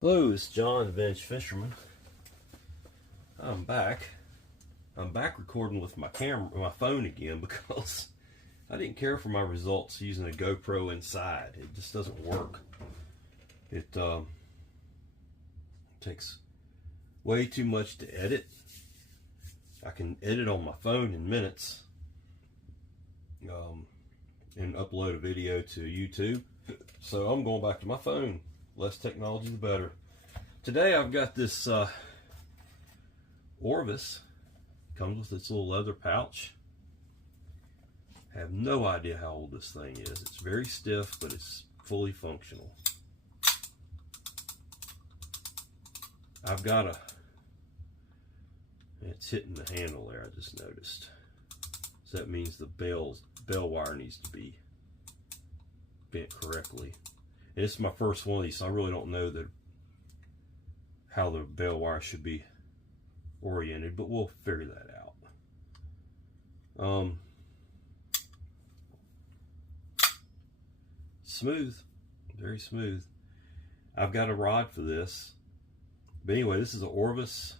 Hello, it's John, the Bench Fisherman. I'm back. I'm back recording with my camera, my phone again because I didn't care for my results using a GoPro inside. It just doesn't work. It takes way too much to edit. I can edit on my phone in minutes and upload a video to YouTube. So I'm going back to my phone. Less technology, the better. Today I've got this Orvis. Comes with its little leather pouch. I have no idea how old this thing is. It's very stiff, but it's fully functional. I've got it's hitting the handle there, I just noticed. So that means the bell wire needs to be bent correctly. And it's my first one of these, so I really don't know how the bell wire should be oriented, but we'll figure that out. Smooth, very smooth. I've got a rod for this. But anyway, this is an Orvis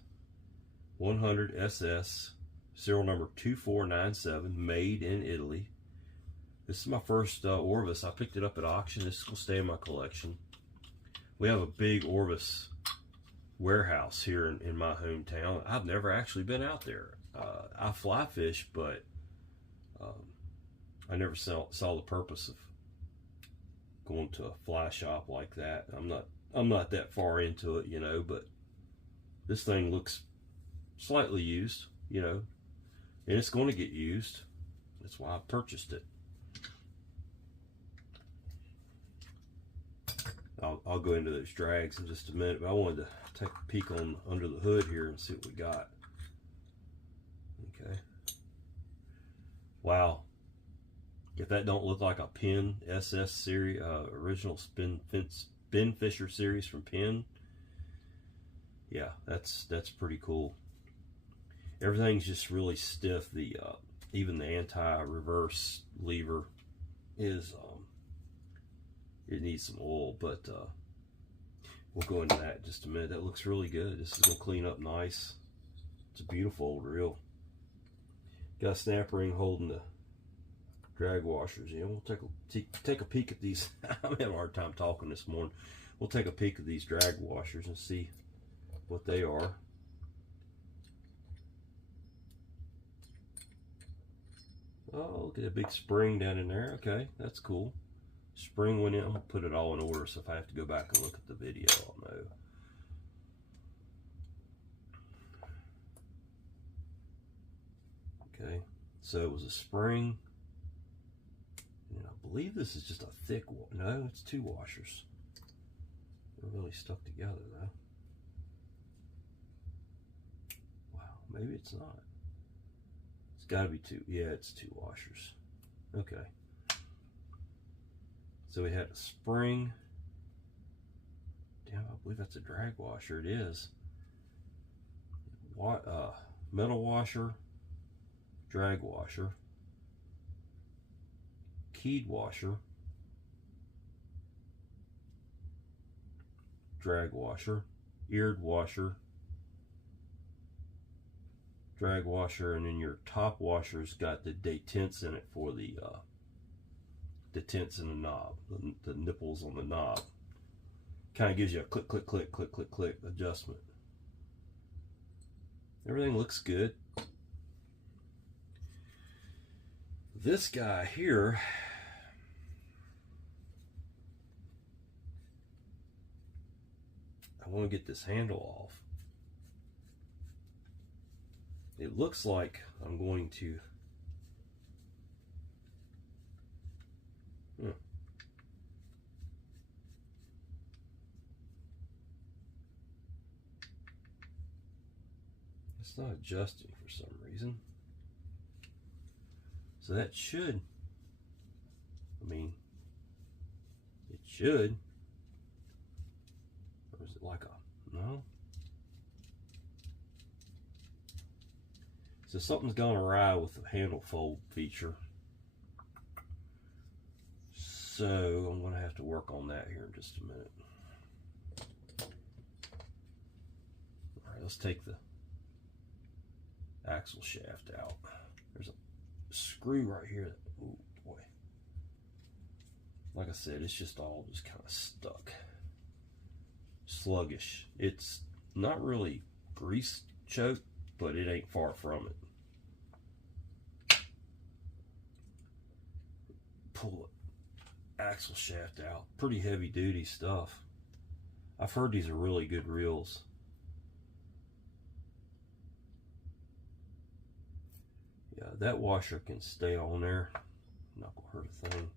100 SS, serial number 2497, made in Italy. This is my first Orvis. I picked it up at auction. This will stay in my collection. We have a big Orvis warehouse here in my hometown. I've never actually been out there. I fly fish, but I never saw the purpose of going to a fly shop like that. I'm not that far into it, you know, but this thing looks slightly used, you know, and it's going to get used. That's why I purchased it. I'll go into those drags in just a minute, but I wanted to take a peek on under the hood here and see what we got. Okay. Wow. If that don't look like a Penn SS series, original Spin Fisher series from Penn, yeah, that's pretty cool. Everything's just really stiff. The even the anti-reverse lever is it needs some oil, but we'll go into that in just a minute. That looks really good. This is gonna clean up nice. It's a beautiful old reel. Got a snap ring holding the drag washers. You know, we'll take a peek at these. I'm having a hard time talking this morning. We'll take a peek at these drag washers and see what they are. Oh, look at a big spring down in there. Okay, that's cool. Spring went in. I'm gonna put it all in order, so if I have to go back and look at the video, I'll know. Okay, so it was a spring, and I believe this is just a thick one. No, it's two washers. They're really stuck together though. Wow, maybe it's not. It's got to be two. Yeah, it's two washers. Okay. So we had a spring. Damn, I believe that's a drag washer. It is. Metal washer, drag washer, keyed washer, drag washer, eared washer, drag washer, and then your top washer's got the detents in it for the detents in the knob, the nipples on the knob. Kind of gives you a click, click, click, click, click, click adjustment. Everything looks good. This guy here, I want to get this handle off. It looks like I'm going to it's not adjusting for some reason. So that should, I mean, it should. Or is it like a, no? So something's gone awry with the handle fold feature. So I'm going to have to work on that here in just a minute. let's take the axle shaft out. There's a screw right here. Oh boy. Like I said, it's just all just kind of stuck. Sluggish. It's not really grease choked, but it ain't far from it. Pull the axle shaft out. Pretty heavy duty stuff. I've heard these are really good reels. Yeah, that washer can stay on there. Not gonna hurt a thing.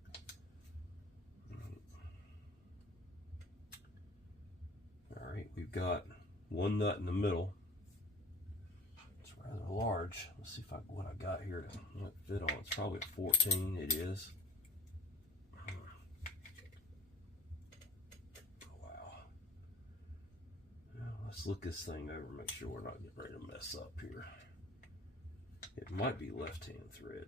Alright, we've got one nut in the middle. It's rather large. Let's see what I got here to fit on. It's probably a 14. It is. Wow. Now, let's look this thing over, make sure we're not getting ready to mess up here. It might be left-hand thread.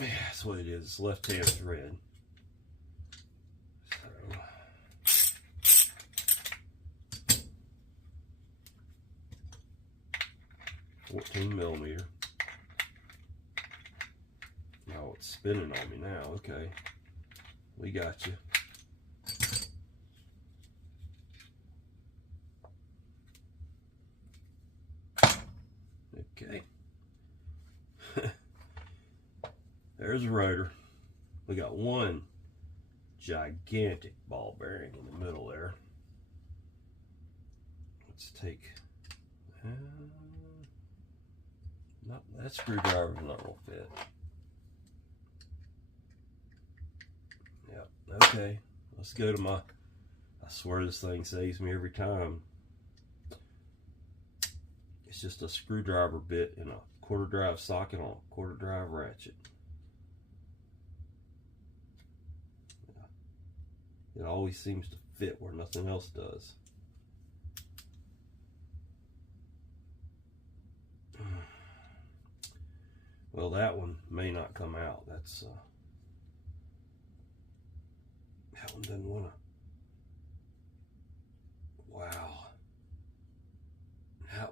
Yeah, that's what it is. It's left-hand thread. So, 14 millimeter. Oh, it's spinning on me now. Okay, we got you. Okay. There's a rotor. We got one gigantic ball bearing in the middle there. Let's take that screwdriver's not gonna fit. Yep. Okay. Let's go to my. I swear this thing saves me every time. It's just a screwdriver bit and a quarter drive socket on a quarter drive ratchet. It always seems to fit where nothing else does. Well, that one may not come out. That's that one doesn't want to. Wow. How?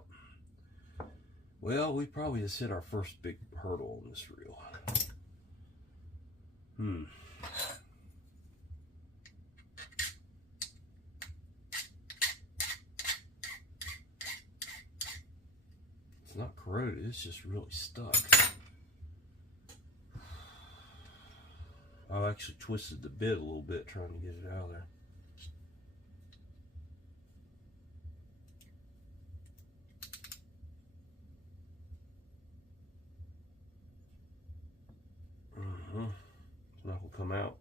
Well, we probably just hit our first big hurdle on this reel. It's not corroded, it's just really stuck. I actually twisted the bit a little bit trying to get it out of there. It's not gonna come out.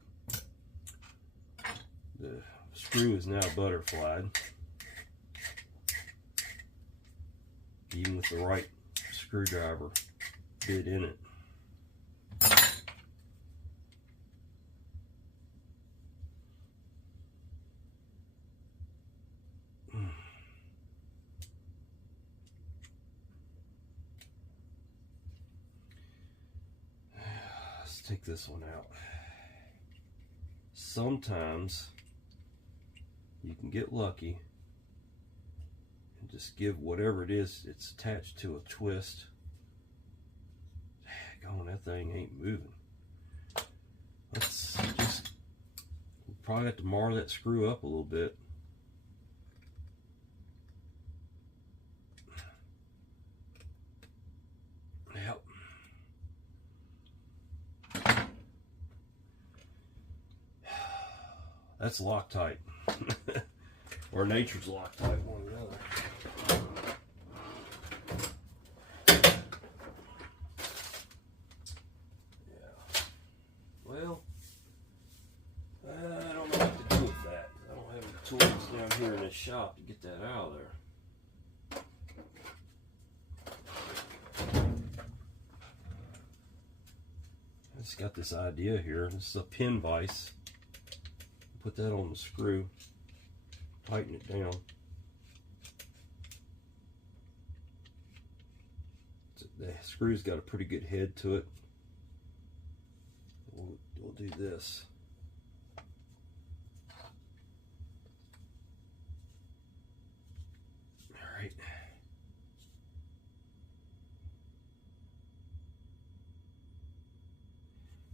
The screw is now butterflied. Even with the right screwdriver bit in it. Let's take this one out. Sometimes you can get lucky and just give whatever it is it's attached to a twist. Daggone, that thing ain't moving. Let's just, we'll probably have to mar that screw up a little bit. Yep. That's Loctite. Or Nature's Loctite, one or the other. Yeah. Well, I don't know what to do with that. I don't have any tools down here in this shop to get that out of there. I just got this idea here. This is a pin vise. Put that on the screw, tighten it down. The screw's got a pretty good head to it. do this. All right.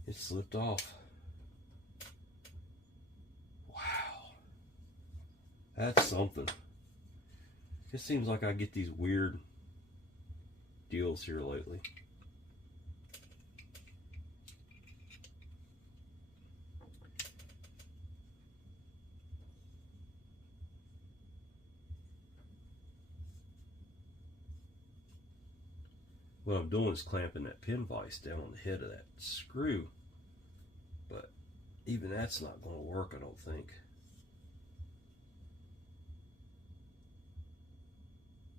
It slipped off. Wow. That's something. It seems like I get these weird deals here lately. What I'm doing is clamping that pin vise down on the head of that screw. But even that's not going to work, I don't think.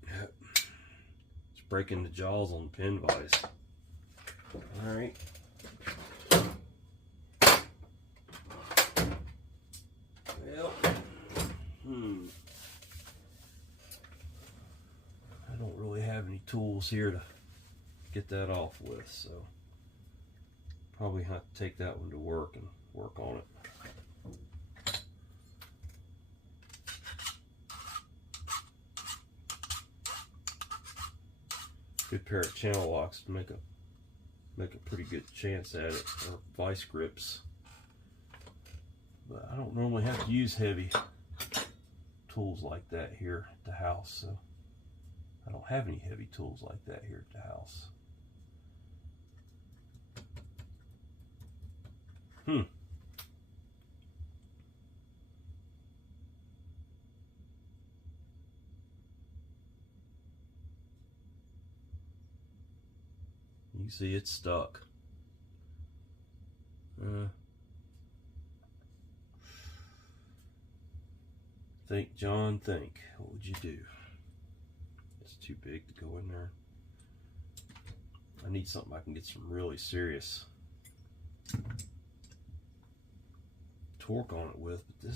Yep. It's breaking the jaws on the pin vise. Alright. Well, I don't really have any tools here to get that off with, so probably have to take that one to work and work on it. Good pair of channel locks to make a pretty good chance at it, or vice grips. But I don't normally have to use heavy tools like that here at the house, so I don't have any heavy tools like that here at the house. You see it's stuck. Think, John, think. What would you do? It's too big to go in there. I need something I can get some really serious torque on it with, but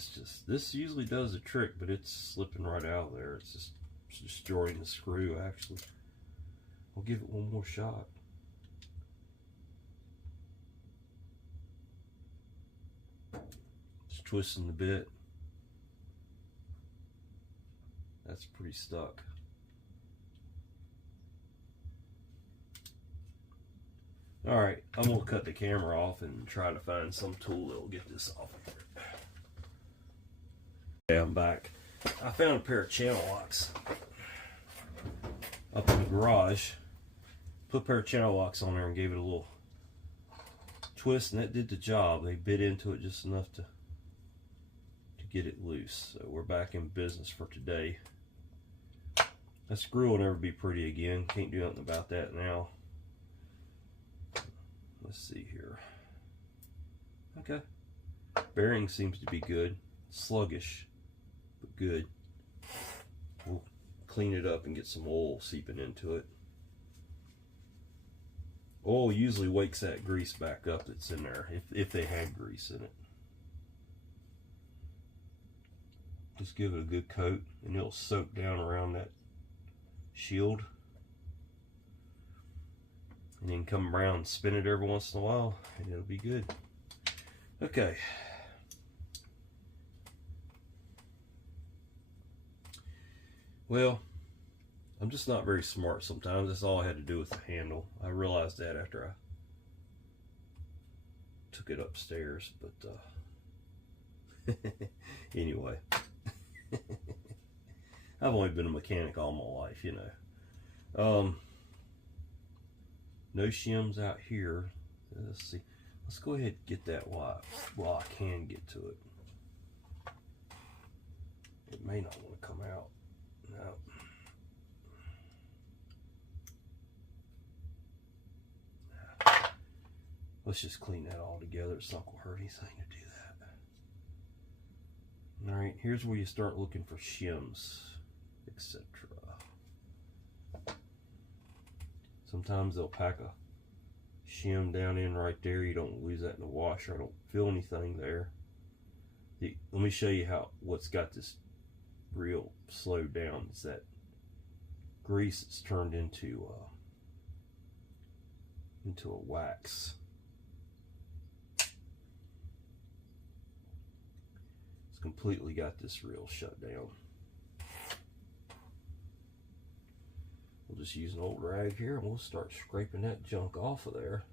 this usually does the trick, but it's slipping right out of there. It's just destroying the screw, actually. I'll give it one more shot. Just twisting the bit. That's pretty stuck. Alright, I'm going to cut the camera off and try to find some tool that will get this off of here. Okay, I'm back. I found a pair of channel locks up in the garage. Put a pair of channel locks on there and gave it a little twist, and that did the job. They bit into it just enough to get it loose. So we're back in business for today. That screw will never be pretty again. Can't do nothing about that now. Let's see here. Okay. Bearing seems to be good. Sluggish, but good. We'll clean it up and get some oil seeping into it. Oil usually wakes that grease back up that's in there, if they had grease in it. Just give it a good coat and it'll soak down around that shield. And then come around and spin it every once in a while and it'll be good. Okay. Well, I'm just not very smart sometimes. That's all I had to do with the handle. I realized that after I took it upstairs, but anyway. I've only been a mechanic all my life, you know. No shims out here. Let's see. Let's go ahead and get that while I can get to it. It may not want to come out. No. Let's just clean that all together. It's not going to hurt anything to do that. Alright, here's where you start looking for shims, etc. Sometimes they'll pack a shim down in right there. You don't lose that in the washer. I don't feel anything there. Let me show you what's got this real slowed down. It's that grease that's turned into a wax. completely got this reel shut down. We'll just use an old rag here and we'll start scraping that junk off of there.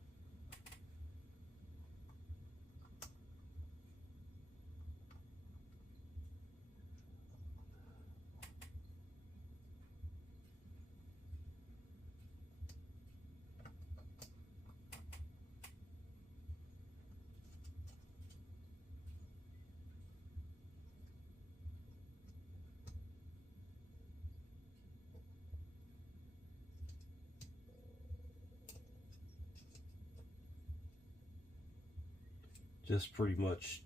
Just pretty much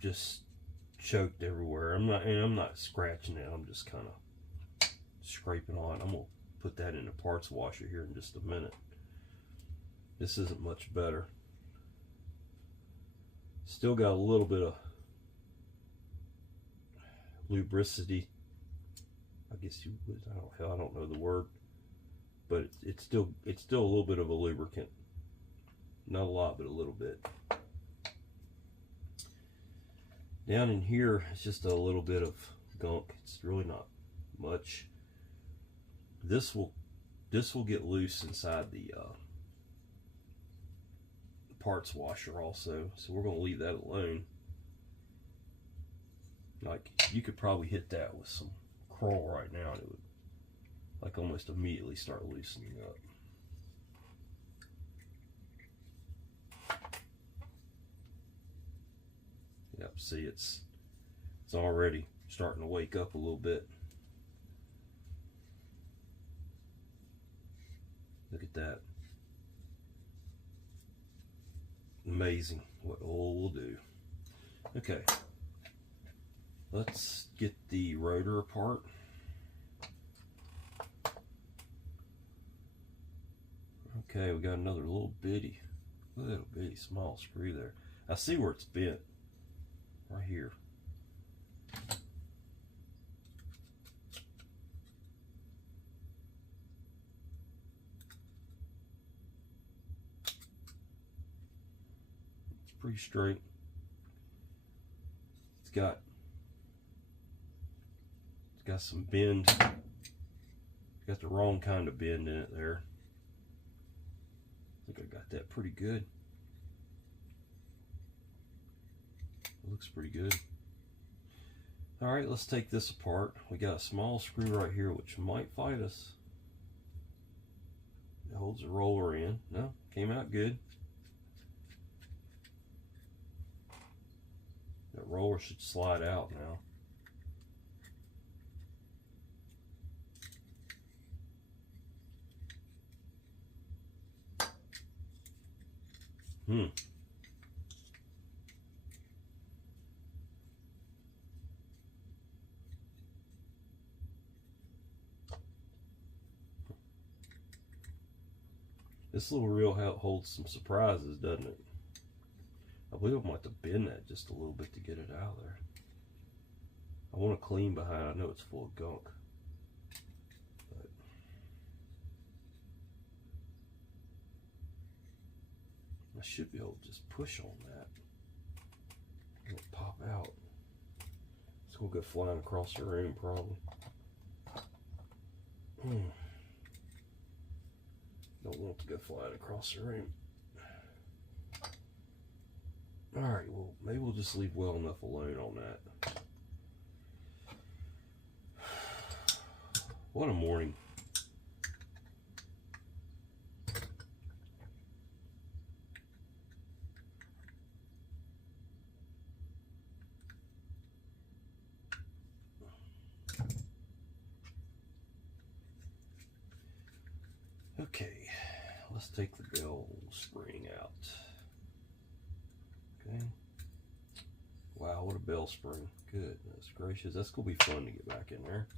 just choked everywhere. I'm not scratching it. I'm just kind of scraping on. I'm gonna put that in the parts washer here in just a minute. This isn't much better. Still got a little bit of lubricity. I guess you would. I don't know the word, but it's still a little bit of a lubricant. Not a lot, but a little bit. Down in here, it's just a little bit of gunk. It's really not much. This will get loose inside the parts washer also, so we're going to leave that alone. Like, you could probably hit that with some Kroll right now, and it would like almost immediately start loosening up. Yep, see, it's already starting to wake up a little bit. Look at that. Amazing what oil will do. Okay, let's get the rotor apart. Okay, we got another little bitty small screw there. I see where it's bent. Right here. It's pretty straight. It's got some bend. It's got the wrong kind of bend in it there. I think I got that pretty good. Looks pretty good. All right, let's take this apart. We got a small screw right here which might fight us. It holds the roller in. No, came out good. That roller should slide out now. This little reel holds some surprises, doesn't it? I believe I'm going to have to bend that just a little bit to get it out of there. I want to clean behind. I know it's full of gunk. But I should be able to just push on that. It'll pop out. It's going to go flying across the room probably. Don't want it to go flying across the room. Alright, well, maybe we'll just leave well enough alone on that. What a morning. Okay, let's take the bell spring out. Okay. Wow, what a bell spring. Goodness gracious. That's going to be fun to get back in there.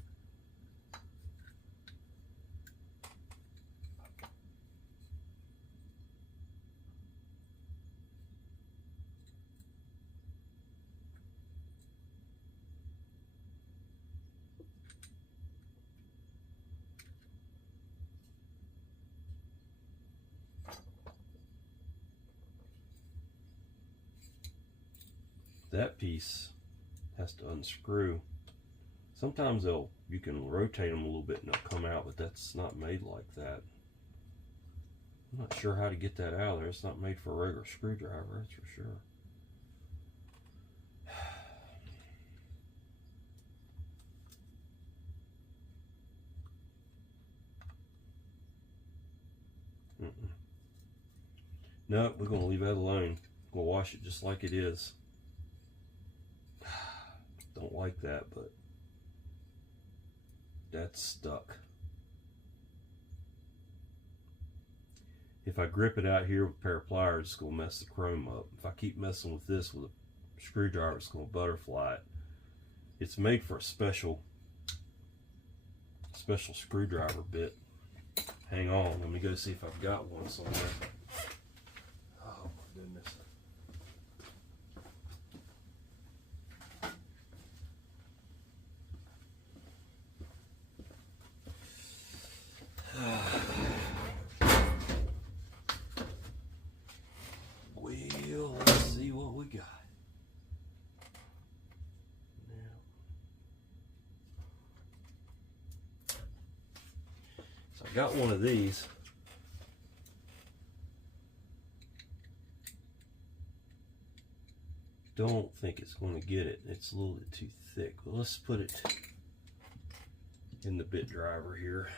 That piece has to unscrew. Sometimes you can rotate them a little bit and they'll come out, but that's not made like that. I'm not sure how to get that out of there. It's not made for a regular screwdriver, that's for sure. No, we're going to leave that alone. We'll wash it just like it is. Don't like that, but that's stuck. If I grip it out here with a pair of pliers, it's going to mess the chrome up. If I keep messing with this with a screwdriver, it's going to butterfly it. It's made for a special screwdriver bit. Hang on, let me go see if I've got one somewhere. Oh my goodness. Well, let's see what we got. So I got one of these. Don't think it's going to get it. It's a little bit too thick. Well, let's put it in the bit driver here.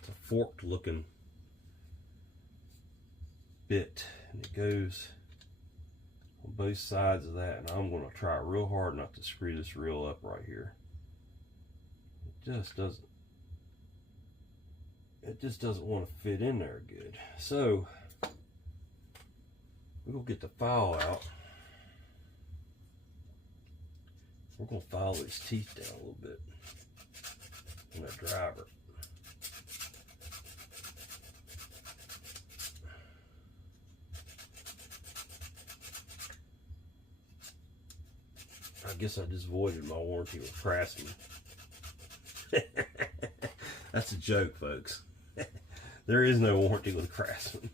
It's a forked looking bit, and it goes on both sides of that, and I'm going to try real hard not to screw this reel up right here. It just doesn't want to fit in there good. So we'll get the file out. We're going to file these teeth down a little bit on that driver. I guess I just voided my warranty with Craftsman. That's a joke, folks. There is no warranty with Craftsman.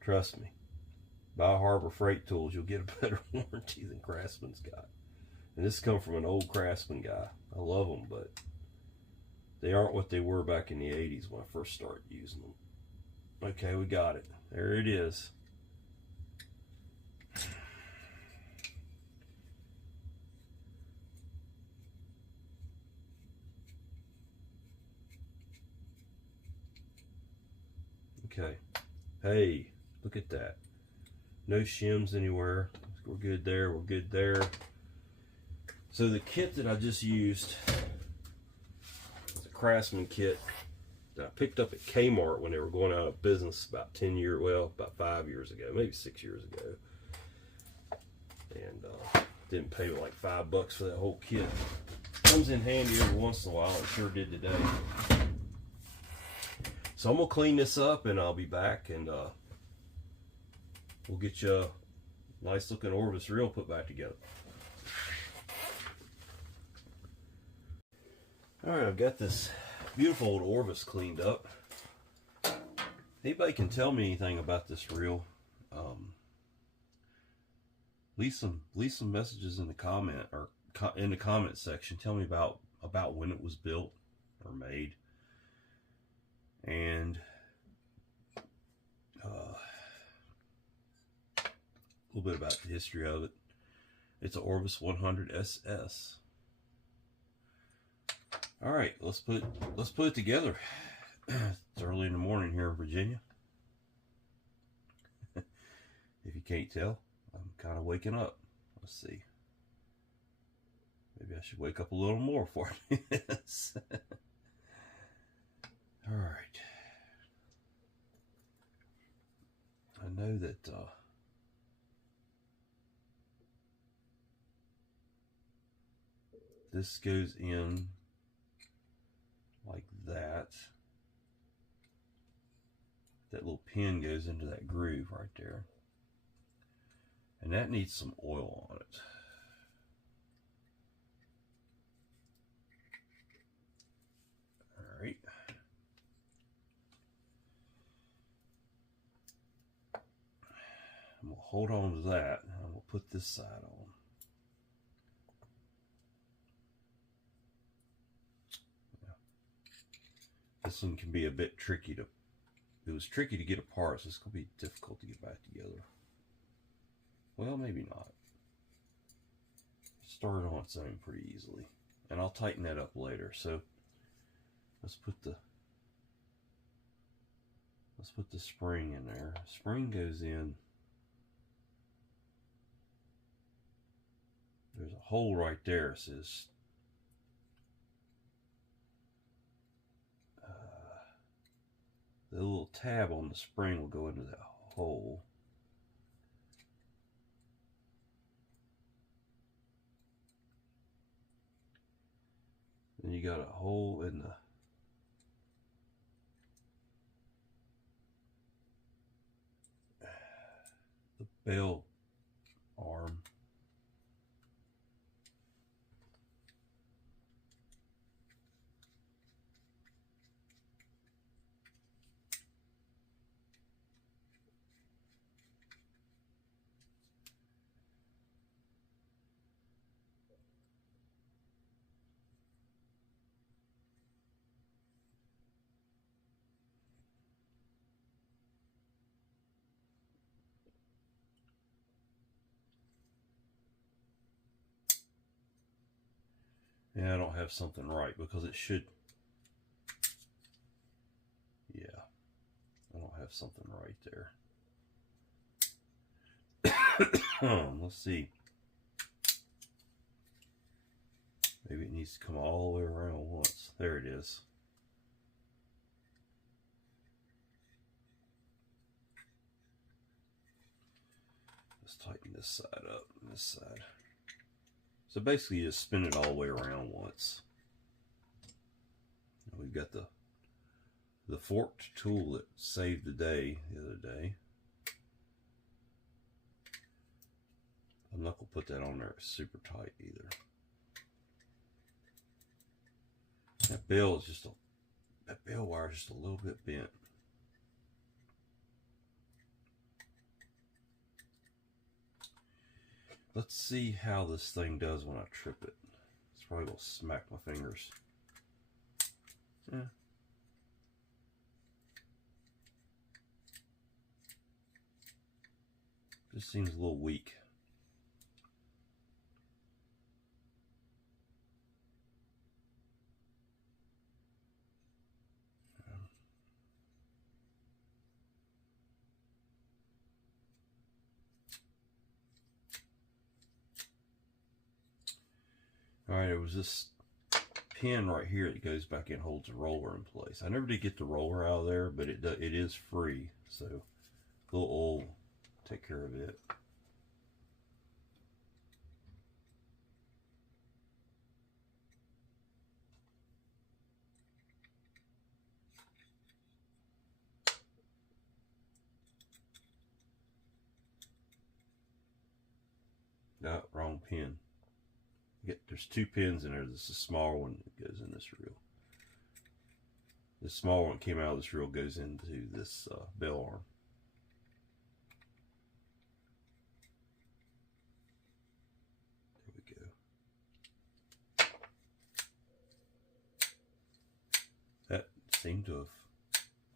Trust me. Buy Harbor Freight Tools, you'll get a better warranty than Craftsman's got. And this comes from an old Craftsman guy. I love them, but they aren't what they were back in the 80s when I first started using them. Okay, we got it. There it is. Okay. Hey, look at that. No shims anywhere. We're good there. We're good there. So the kit that I just used is a Craftsman kit that I picked up at Kmart when they were going out of business about 5 years ago, maybe 6 years ago. And didn't pay like $5 for that whole kit. Comes in handy every once in a while. It sure did today. So I'm gonna clean this up and I'll be back, and we'll get you a nice looking Orvis reel put back together. Alright, I've got this beautiful old Orvis cleaned up. Anybody can tell me anything about this reel, leave some messages in the comment or in the comment section. Tell me about when it was built or made, and a little bit about the history of it. It's an Orvis 100 SS. All right, let's put it together. It's early in the morning here in Virginia. If you can't tell, I'm kind of waking up. Let's see. Maybe I should wake up a little more for this. All right. I know that this goes in like that. That little pin goes into that groove right there. And that needs some oil on it. All right. And we'll hold on to that, and we'll put this side on. Yeah. This one can be a bit tricky to, it was tricky to get apart, so it's going to be difficult to get back together. Well, maybe not. It started on its own pretty easily. And I'll tighten that up later. So let's put the spring in there. Spring goes in. There's a hole right there. It says the little tab on the spring will go into that hole. Then you got a hole in the bell arm. Yeah, I don't have something right because it should. Yeah, I don't have something right there. Let's see. Maybe it needs to come all the way around once. There it is. Let's tighten this side up and this side. So basically you just spin it all the way around once. And we've got the forked tool that saved the day the other day. I'm not going to put that on there super tight either. That bell is just that bell wire is just a little bit bent. Let's see how this thing does when I trip it. It's probably going to smack my fingers. Yeah. Just seems a little weak. Alright, it was this pin right here that goes back in, holds the roller in place. I never did get the roller out of there, but it is free, so a little oil will take care of it. No, wrong pin. There's two pins in there. This is a small one that goes in this reel. The small one came out of this reel, goes into this bell arm. There we go. That seemed to have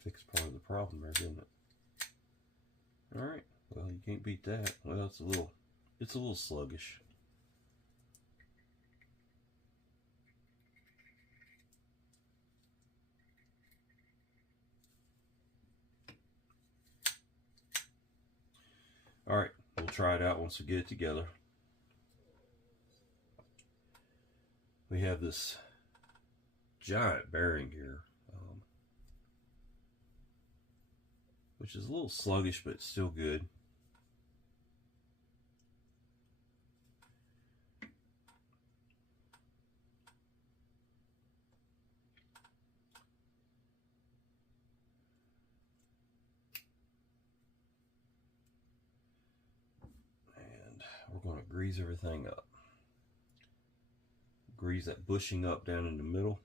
fixed part of the problem there, didn't it? Alright, well, you can't beat that. Well, it's a little sluggish. Alright, we'll try it out once we get it together. We have this giant bearing here, which is a little sluggish, but it's still good. grease everything up. Grease that bushing up down in the middle.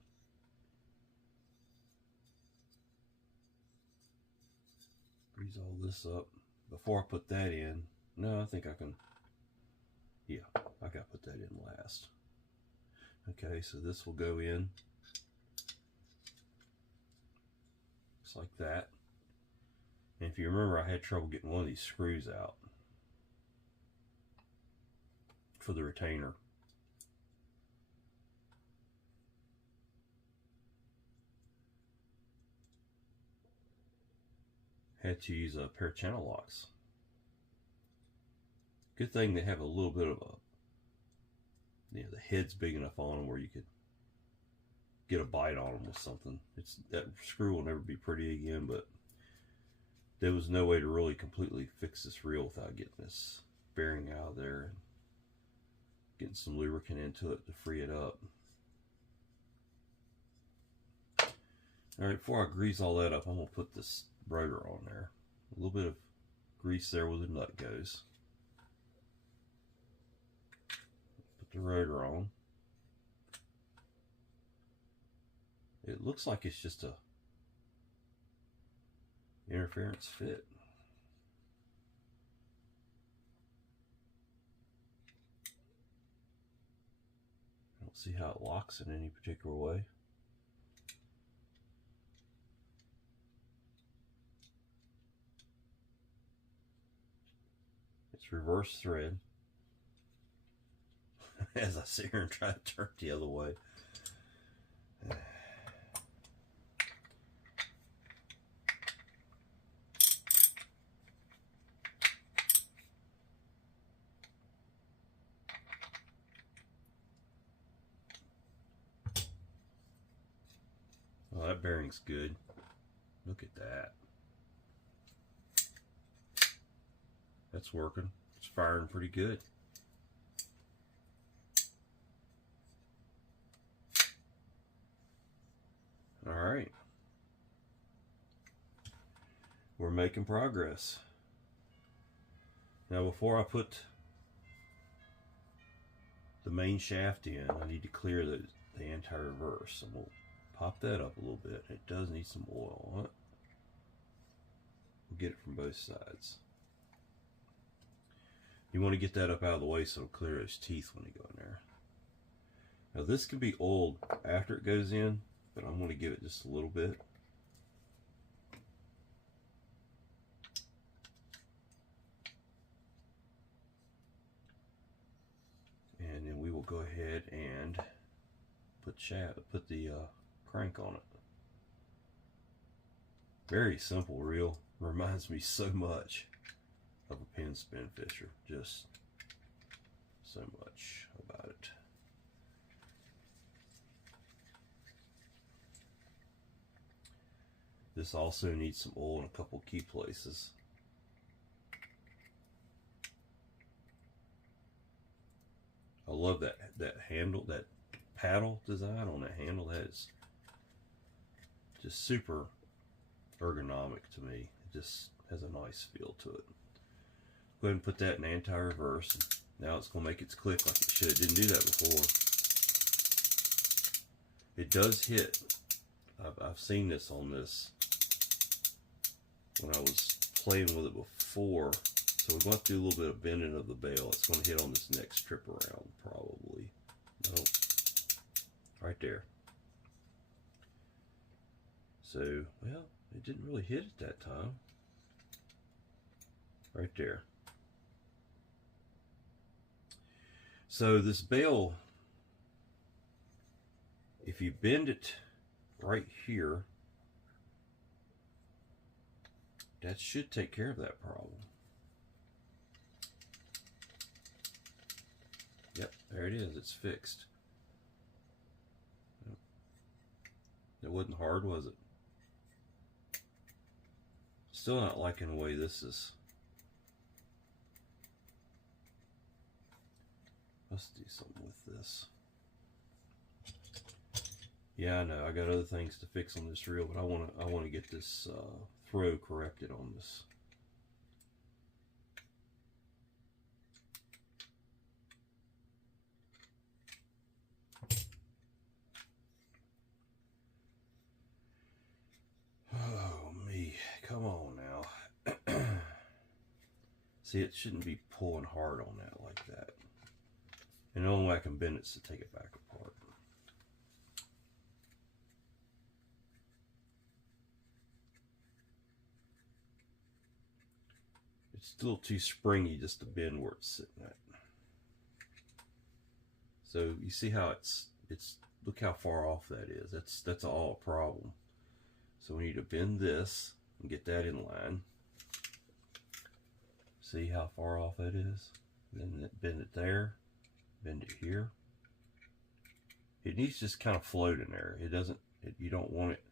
Grease all this up. Before I put that in, no, I think I can, yeah, I gotta put that in last. Okay, so this will go in just like that. And if you remember, I had trouble getting one of these screws out for the retainer. Had to use a pair of channel locks. Good thing they have a little bit of a, you know, the head's big enough on them where you could get a bite on them with something. It's, that screw will never be pretty again, but there was no way to really completely fix this reel without getting this bearing out of there and getting some lubricant into it to free it up. All right, before I grease all that up, I'm gonna put this rotor on there. A little bit of grease there where the nut goes. Put the rotor on. It looks like it's just a interference fit. I don't see how it locks in any particular way. It's reverse thread. As I sit here and try to turn the other way. Well, that bearing's good. Look at that. That's working. It's firing pretty good. All right. We're making progress. Now, before I put the main shaft in, I need to clear the anti-reverse. And we'll pop that up a little bit. It does need some oil on it. We'll get it from both sides. You want to get that up out of the way so it'll clear those teeth when you go in there. Now this can be oiled after it goes in, but I'm going to give it just a little bit. And then we will go ahead and put the crank on it. Very simple reel. Reminds me so much of a pin spin fisher. Just so much about it. This also needs some oil in a couple key places. I love that handle, that paddle design on that handle. That is just super ergonomic to me. It just has a nice feel to it. Go ahead and put that in anti-reverse. Now it's going to make its click like it should. It didn't do that before. It does hit. I've seen this on this when I was playing with it before. So we're going to do a little bit of bending of the bail. It's going to hit on this next trip around probably. Nope. Right there. So, well, it didn't really hit at that time. Right there. So this bail, if you bend it right here, that should take care of that problem. Yep, there it is. It's fixed. It wasn't hard, was it? Still not liking the way this is. Let's do something with this. Yeah, I know. I got other things to fix on this reel, but I want to get this throw corrected on this. See, it shouldn't be pulling hard on that like that. And the only way I can bend it is to take it back apart. It's still too springy just to bend where it's sitting at. So you see how it's look how far off that is. That's all a problem. So we need to bend this and get that in line. See how far off that is? Then bend it there, bend it here. It needs to just kind of float in there. It doesn't, you don't want it.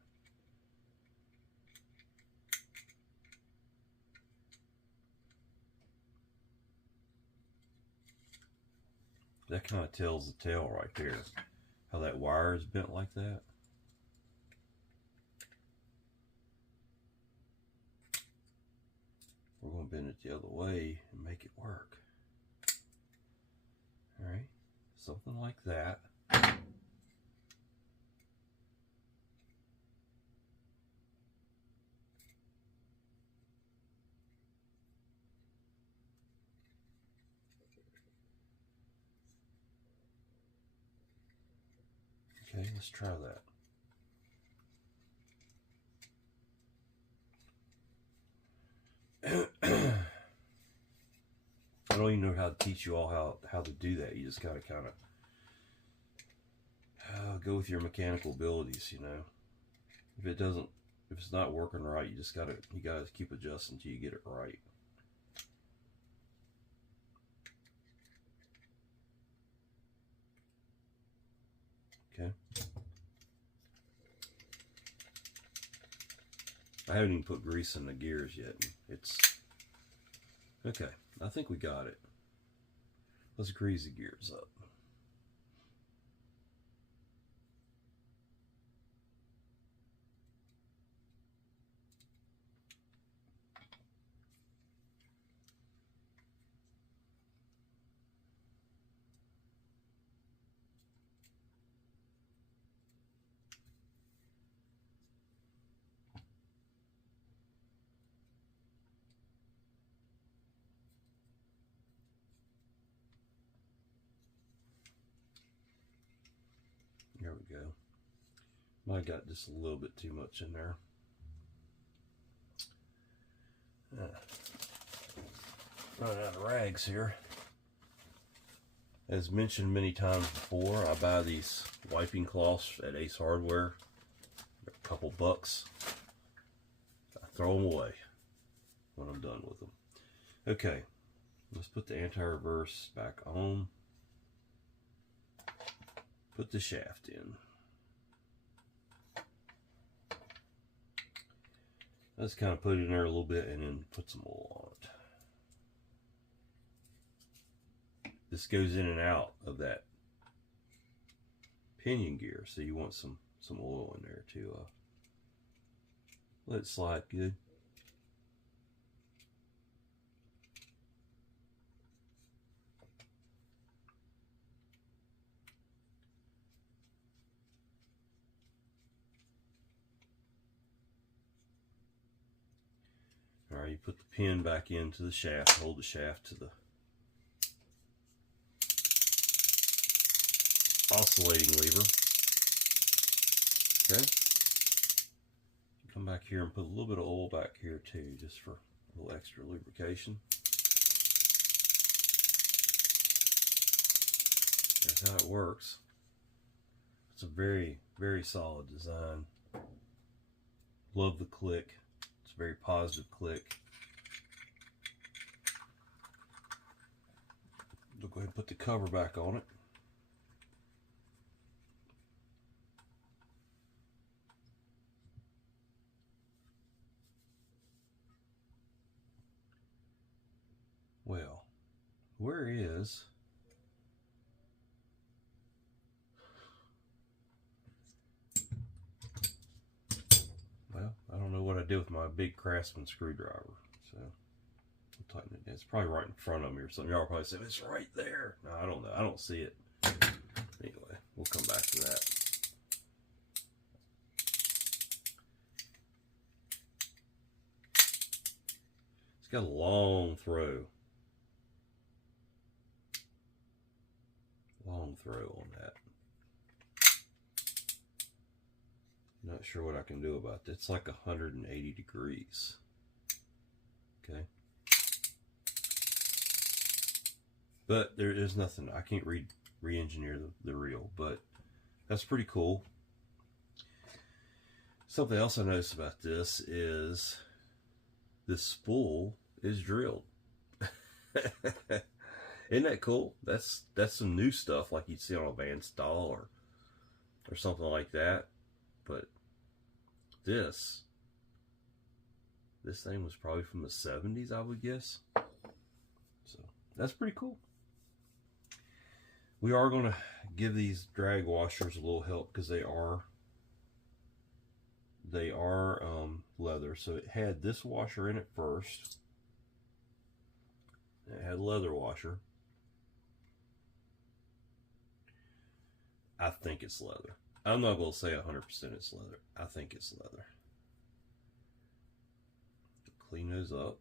That kind of tells the tale right there. How that wire is bent like that. We're going to bend it the other way and make it work. All right, something like that. Okay, let's try that. I don't even know how to teach you all how to do that. You just gotta kind of go with your mechanical abilities, you know. If it's not working right, you gotta keep adjusting till you get it right. Okay. I haven't even put grease in the gears yet. It's okay. I think we got it. Let's grease the gears up. There we go. Might have got just a little bit too much in there. Running out of rags here. As mentioned many times before, I buy these wiping cloths at Ace Hardware. They're a couple bucks. I throw them away when I'm done with them. Okay, let's put the anti-reverse back on. Put the shaft in. Let's kind of put it in there a little bit and then put some oil on it. This goes in and out of that pinion gear, so you want some oil in there to let it slide good. All right, you put the pin back into the shaft, hold the shaft to the oscillating lever. Okay. Come back here and put a little bit of oil back here too, just for a little extra lubrication. That's how it works. It's a very, very solid design. Love the click. It's a very positive click. We'll go ahead and put the cover back on it. Well, where is I don't know what I did with my big Craftsman screwdriver, so I'll tighten it. It's probably right in front of me or something. Y'all probably say it's right there. No, I don't know. I don't see it. Anyway, we'll come back to that. It's got a long throw. long throw on that. Not sure what I can do about that. It's like 180 degrees. Okay. But there is nothing. I can't re-engineer the reel, but that's pretty cool. Something else I noticed about this is this spool is drilled. Isn't that cool? That's some new stuff like you'd see on a Van Staal or something like that. But this thing was probably from the 70s, I would guess. So that's pretty cool. We are going to give these drag washers a little help because they are leather. So it had this washer in it first. It had a leather washer. I think it's leather. I'm not going to say 100% it's leather. I think it's leather. Clean those up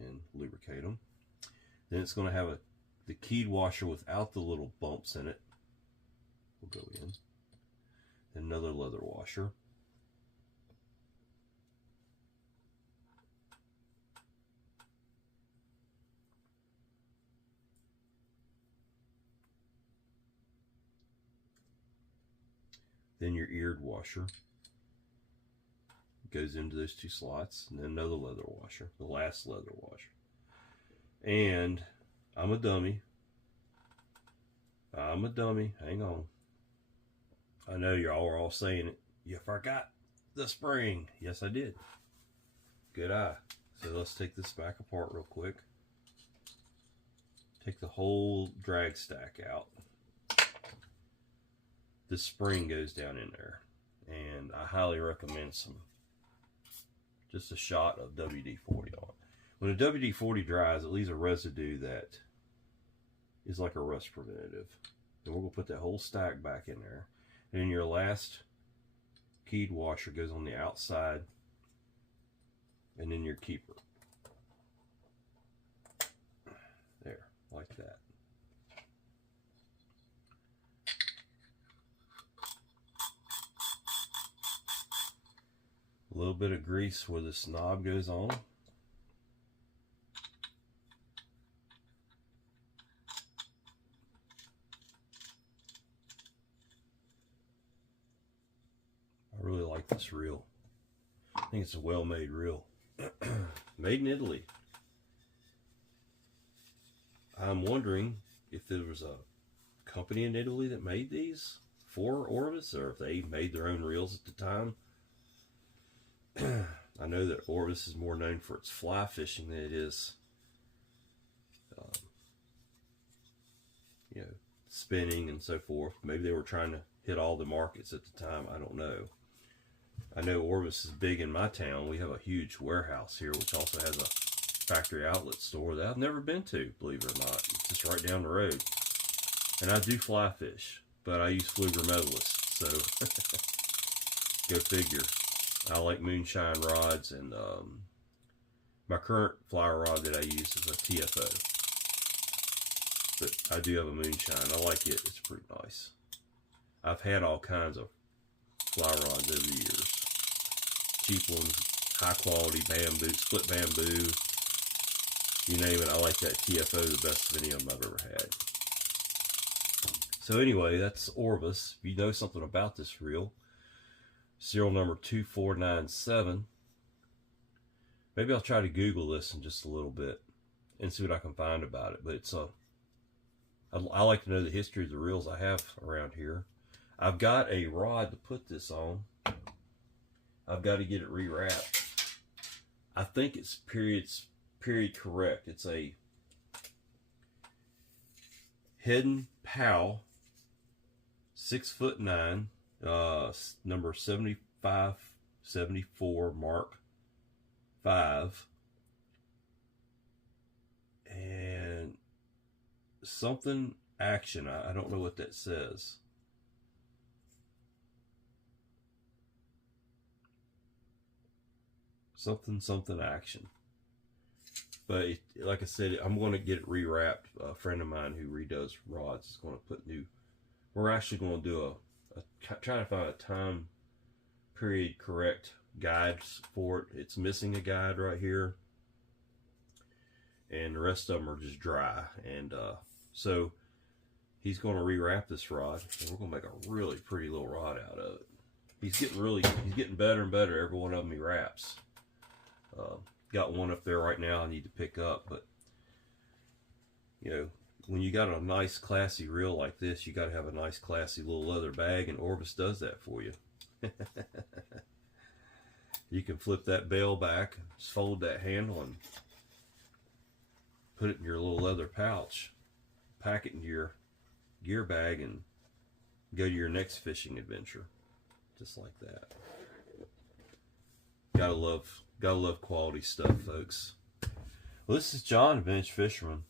and lubricate them. Then it's going to have the keyed washer without the little bumps in it. Will go in. Another leather washer. Then your eared washer goes into those two slots, and then another leather washer, the last leather washer. And I'm a dummy. Hang on. I know y'all are all saying it. You forgot the spring. Yes, I did. Good eye. So let's take this back apart real quick. Take the whole drag stack out. The spring goes down in there, and I highly recommend just a shot of WD-40 on it. When a WD-40 dries, it leaves a residue that is like a rust preventative. And we're going to put that whole stack back in there. And then your last keyed washer goes on the outside, and then your keeper. There, like that. A little bit of grease where this knob goes on. I really like this reel. I think it's a well-made reel. Made in Italy. I'm wondering if there was a company in Italy that made these for Orvis, or if they made their own reels at the time. I know that Orvis is more known for its fly fishing than it is, spinning and so forth. Maybe they were trying to hit all the markets at the time. I don't know. I know Orvis is big in my town. We have a huge warehouse here, which also has a factory outlet store that I've never been to, believe it or not. It's just right down the road. And I do fly fish, but I use Fluger Medalist, so go figure. I like moonshine rods, and my current fly rod that I use is a TFO. But I do have a moonshine. I like it. It's pretty nice. I've had all kinds of fly rods over the years. Cheap ones, high quality bamboo, split bamboo. You name it, I like that TFO the best of any of them I've ever had. So anyway, that's Orvis. If you know something about this reel, serial number 2497. Maybe I'll try to Google this in just a little bit and see what I can find about it. But it's I like to know the history of the reels I have around here. I've got a rod to put this on. I've got to get it rewrapped. I think it's period correct. It's a Hidden Pow 6'9", number 7574 Mark 5, and something action. I don't know what that says. Something action. But like I said, I'm going to get it rewrapped. A friend of mine who redoes rods is going to put new. We're actually going to do trying to find a time period correct guides for it. It's missing a guide right here, and the rest of them are just dry. And so he's going to rewrap this rod, and we're going to make a really pretty little rod out of it. He's getting better and better every one of them he wraps. Got one up there right now I need to pick up, but you know, when you got a nice classy reel like this, you got to have a nice classy little leather bag, and Orvis does that for you. You can flip that bail back, just fold that handle, and put it in your little leather pouch, pack it in your gear bag, and go to your next fishing adventure, just like that. Gotta love quality stuff, folks. Well, this is John, Vintage Fisherman.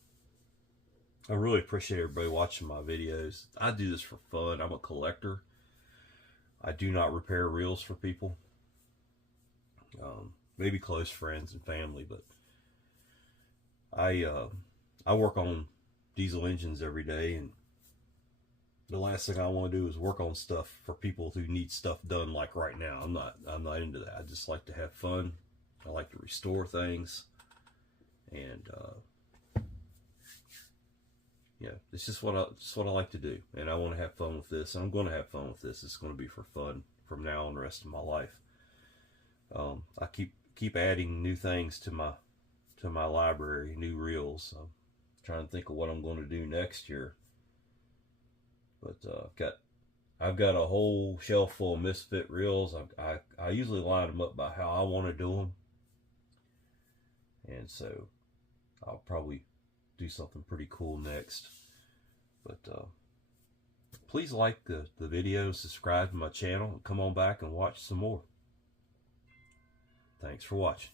I really appreciate everybody watching my videos. I do this for fun. I'm a collector. I do not repair reels for people. Maybe close friends and family, but I work on diesel engines every day, and the last thing I want to do is work on stuff for people who need stuff done like right now. I'm not into that. I just like to have fun. I like to restore things, and yeah, it's just what I like to do, and I want to have fun with this. And I'm going to have fun with this. It's going to be for fun from now on the rest of my life. I keep adding new things to my library, new reels. I'm trying to think of what I'm going to do next year. But I've got a whole shelf full of misfit reels. I usually line them up by how I want to do them, and so I'll probably do something pretty cool next. But please like the video, subscribe to my channel, and come on back and watch some more. Thanks for watching.